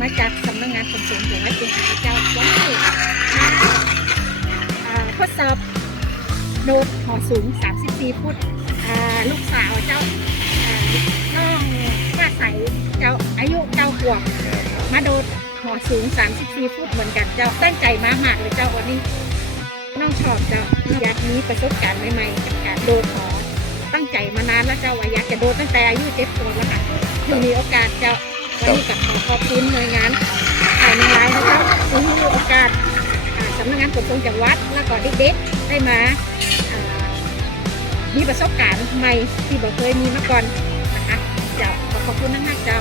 มาจากสำนักงงานขนส่งจังหวัดเชียงใหม่เจ้าวันนี้มาทดสอบโนกหอสูง 34 ฟุตลูกสาวเจ้าน้องป้าใสเจ้าอายุเจ้าขวบมาโดดหอสูง 34 ฟุตเหมือนกันเจ้าตั้งใจมากมากเลยเจ้าวันนี้น้องชอบเจ้าอยากมีประสบการณ์ใหม่ๆกัการโดดหอตั้งใจมานานแล้วเจ้าอยากจะโดดตั้งแต่อายุเจ็ดขวบแล้วค่ะมีโอกาสเจ้า ให้กับขอบคุณหน่วยงานอ่าหน่วยงานนะครับที่มีโอกาสสำนักงานปกครองจังหวัดแล้วก็เด็กๆได้มามีประสบการณ์ใหม่ที่บ่เคยมีมาก่อนนะคะเจ้าขอขอบคุณมากๆเจ้า